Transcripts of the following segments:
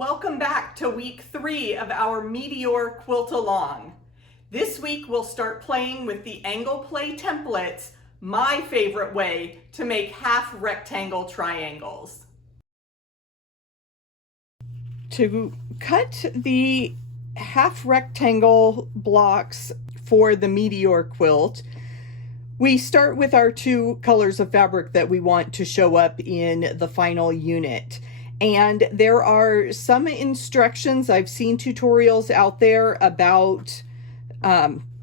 Welcome back to week 3 of our Meteor Quilt Along. This week we'll start playing with the AnglePlay templates, my favorite way to make half rectangle triangles. To cut the half rectangle blocks for the Meteor quilt, we start with our 2 colors of fabric that we want to show up in the final unit. And there are some instructions, I've seen tutorials out there about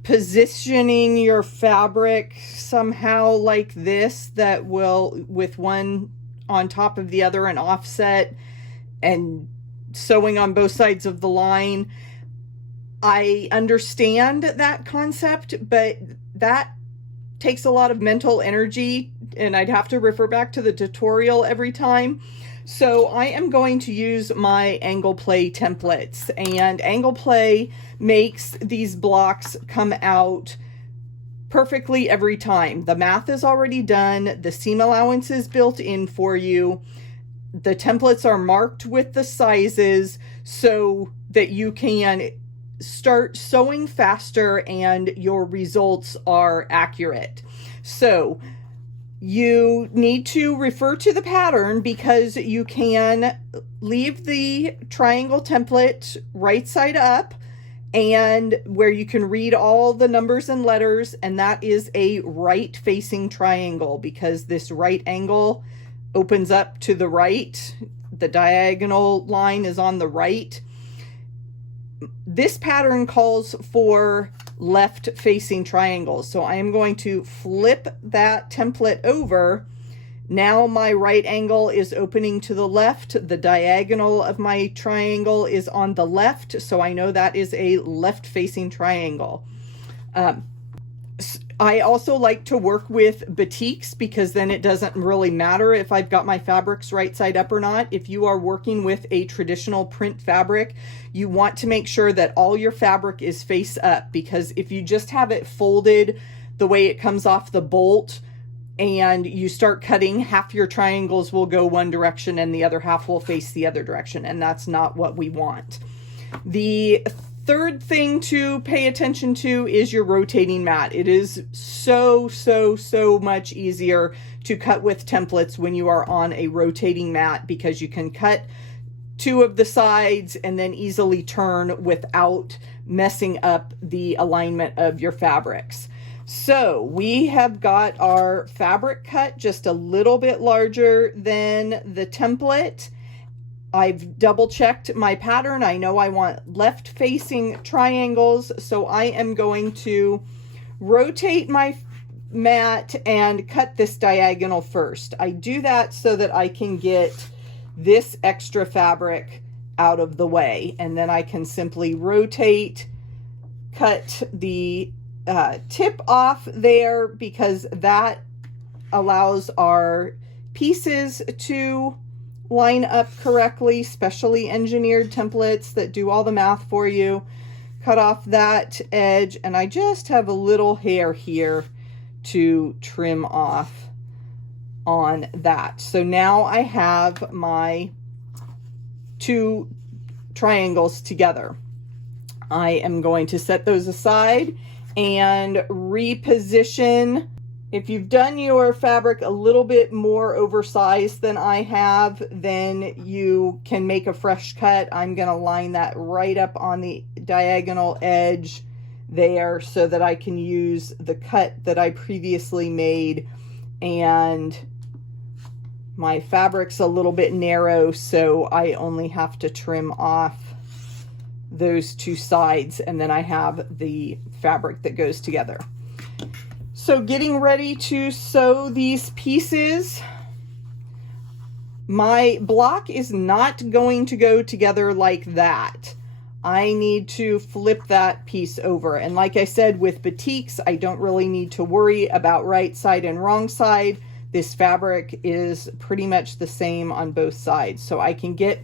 positioning your fabric somehow like this, that will, with one on top of the other and offset and sewing on both sides of the line. I understand that concept, but that takes a lot of mental energy and I'd have to refer back to the tutorial every time. So I am going to use my AnglePlay templates, and AnglePlay makes these blocks come out perfectly every time. The math is already done, the seam allowance is built in for you, the templates are marked with the sizes so that you can start sewing faster and your results are accurate. So you need to refer to the pattern, because you can leave the triangle template right side up and where you can read all the numbers and letters, and that is a right facing triangle because this right angle opens up to the right. The diagonal line is on the right. This pattern calls for left facing triangles. So I am going to flip that template over. Now my right angle is opening to the left. The diagonal of my triangle is on the left. So I know that is a left facing triangle. I also like to work with batiks because then it doesn't really matter if I've got my fabrics right side up or not. If you are working with a traditional print fabric, you want to make sure that all your fabric is face up, because if you just have it folded the way it comes off the bolt and you start cutting, half your triangles will go one direction and the other half will face the other direction, and that's not what we want. The third thing to pay attention to is your rotating mat. It is so much easier to cut with templates when you are on a rotating mat, because you can cut 2 of the sides and then easily turn without messing up the alignment of your fabrics. So we have got our fabric cut just a little bit larger than the template. I've double checked my pattern. I know I want left facing triangles, so I am going to rotate my mat and cut this diagonal first. I do that so that I can get this extra fabric out of the way, and then I can simply rotate, cut the tip off there, because that allows our pieces to line up correctly. Specially engineered templates that do all the math for you. Cut off that edge, and I just have a little hair here to trim off on that. So now I have my 2 triangles together. I am going to set those aside and reposition. If you've done your fabric a little bit more oversized than I have, then you can make a fresh cut. I'm going to line that right up on the diagonal edge there so that I can use the cut that I previously made. And my fabric's a little bit narrow, so I only have to trim off those 2 sides, and then I have the fabric that goes together. So getting ready to sew these pieces, my block is not going to go together like that. I need to flip that piece over. And like I said, with batiks, I don't really need to worry about right side and wrong side. This fabric is pretty much the same on both sides. So I can get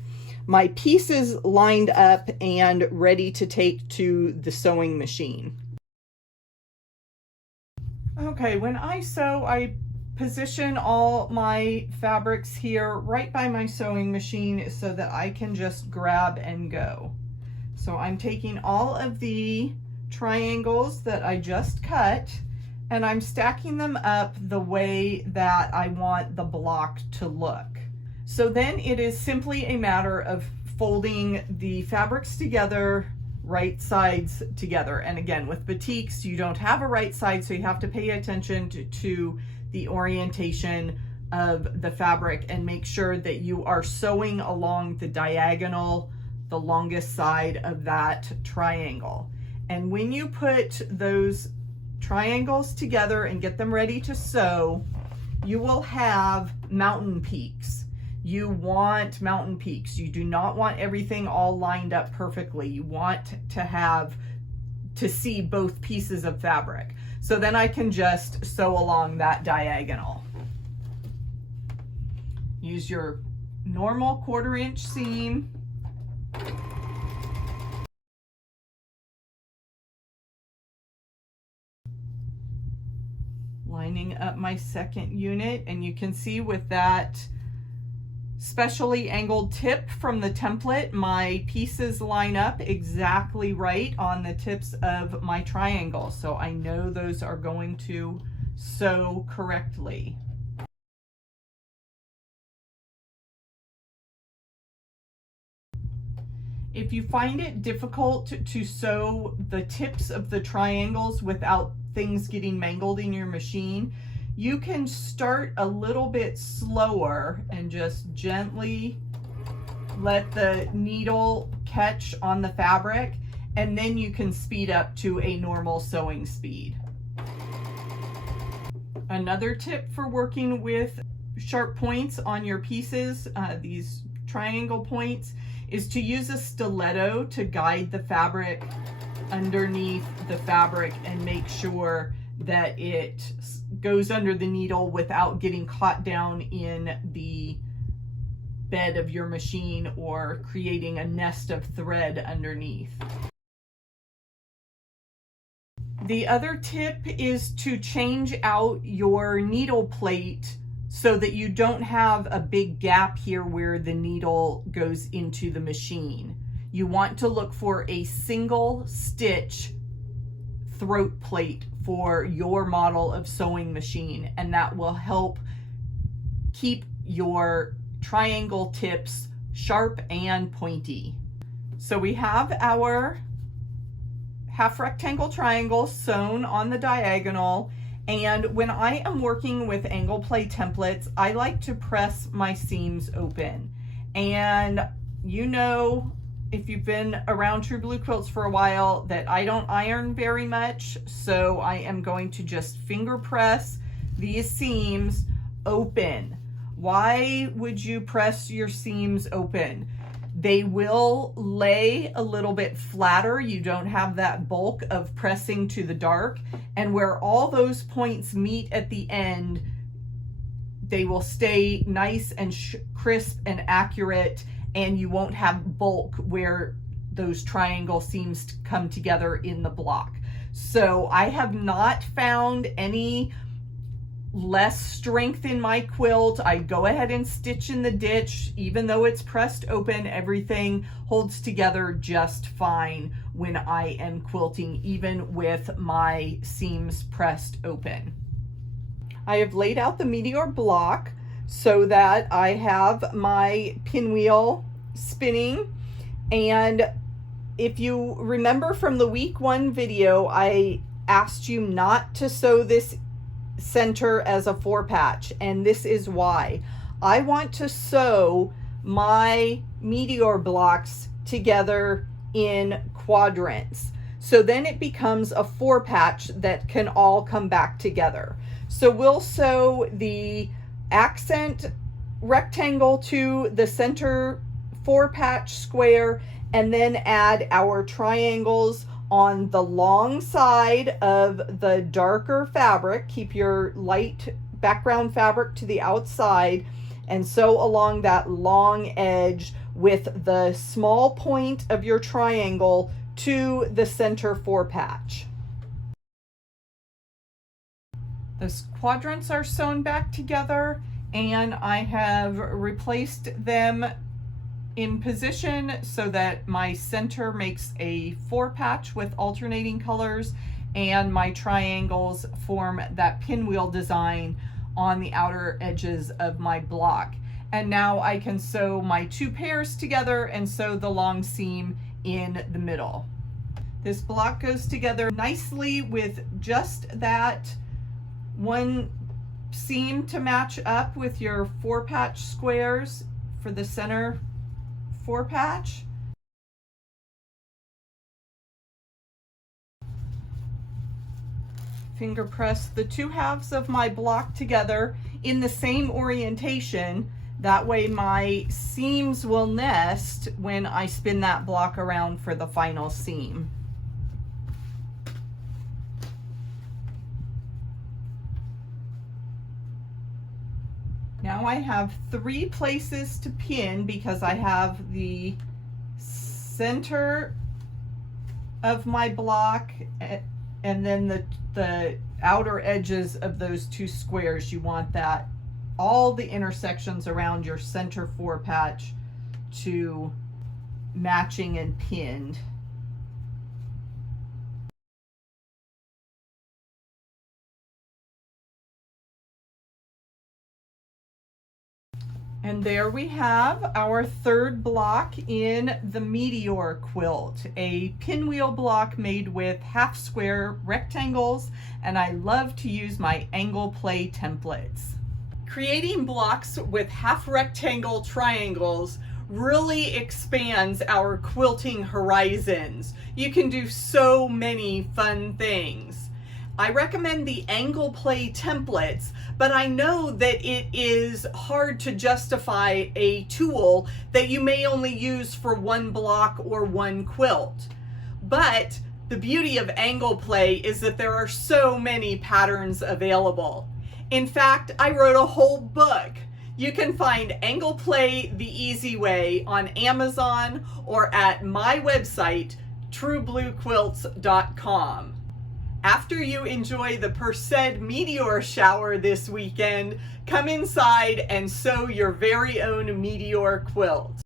my pieces lined up and ready to take to the sewing machine. Okay, when I sew, I position all my fabrics here right by my sewing machine so that I can just grab and go. So I'm taking all of the triangles that I just cut and I'm stacking them up the way that I want the block to look. So then it is simply a matter of folding the fabrics together, right sides together. And again, with batiks, you don't have a right side, so you have to pay attention to the orientation of the fabric and make sure that you are sewing along the diagonal, the longest side of that triangle. And when you put those triangles together and get them ready to sew, you will have mountain peaks. You want mountain peaks. You do not want everything all lined up perfectly. You want to see both pieces of fabric. So then I can just sew along that diagonal. Use your normal 1/4 inch seam. Lining up my second unit, and you can see with that specially angled tip from the template, my pieces line up exactly right on the tips of my triangle. So I know those are going to sew correctly. If you find it difficult to sew the tips of the triangles without things getting mangled in your machine, you can start a little bit slower and just gently let the needle catch on the fabric, and then you can speed up to a normal sewing speed. Another tip for working with sharp points on your pieces, these triangle points, is to use a stiletto to guide the fabric underneath the fabric and make sure that it goes under the needle without getting caught down in the bed of your machine or creating a nest of thread underneath. The other tip is to change out your needle plate so that you don't have a big gap here where the needle goes into the machine. You want to look for a single stitch throat plate for your model of sewing machine, and that will help keep your triangle tips sharp and pointy. So we have our half rectangle triangle sewn on the diagonal, and when I am working with AnglePlay templates, I like to press my seams open. And you know, if you've been around True Blue Quilts for a while, that I don't iron very much, so I am going to just finger press these seams open. Why would you press your seams open? They will lay a little bit flatter. You don't have that bulk of pressing to the dark, and where all those points meet at the end, they will stay nice and crisp and accurate, and you won't have bulk where those triangle seams come together in the block. So I have not found any less strength in my quilt. I go ahead and stitch in the ditch. Even though it's pressed open, everything holds together just fine when I am quilting, even with my seams pressed open. I have laid out the Meteor block so that I have my pinwheel spinning. And if you remember from the week 1 video, I asked you not to sew this center as a 4-patch, and this is why. I want to sew my Meteor blocks together in quadrants, so then it becomes a 4-patch that can all come back together. So we'll sew the accent rectangle to the center 4-patch square, and then add our triangles on the long side of the darker fabric. Keep your light background fabric to the outside and sew along that long edge with the small point of your triangle to the center 4-patch. The quadrants are sewn back together, and I have replaced them in position so that my center makes a 4 patch with alternating colors, and my triangles form that pinwheel design on the outer edges of my block. And now I can sew my 2 pairs together and sew the long seam in the middle. This block goes together nicely with just that one seam to match up with your 4 patch squares for the center 4 patch. Finger press the 2 halves of my block together in the same orientation. That way my seams will nest when I spin that block around for the final seam. Now I have 3 places to pin because I have the center of my block and then the outer edges of those 2 squares. You want that, all the intersections around your center 4 patch to matching and pinned. And there we have our 3rd block in the Meteor quilt, a pinwheel block made with half square rectangles, and I love to use my AnglePlay templates. Creating blocks with half rectangle triangles really expands our quilting horizons. You can do so many fun things. I recommend the AnglePlay templates, but I know that it is hard to justify a tool that you may only use for 1 block or 1 quilt. But the beauty of AnglePlay is that there are so many patterns available. In fact, I wrote a whole book. You can find AnglePlay the easy way on Amazon or at my website, truebluequilts.com. After you enjoy the Perced meteor shower this weekend, come inside and sew your very own meteor quilt.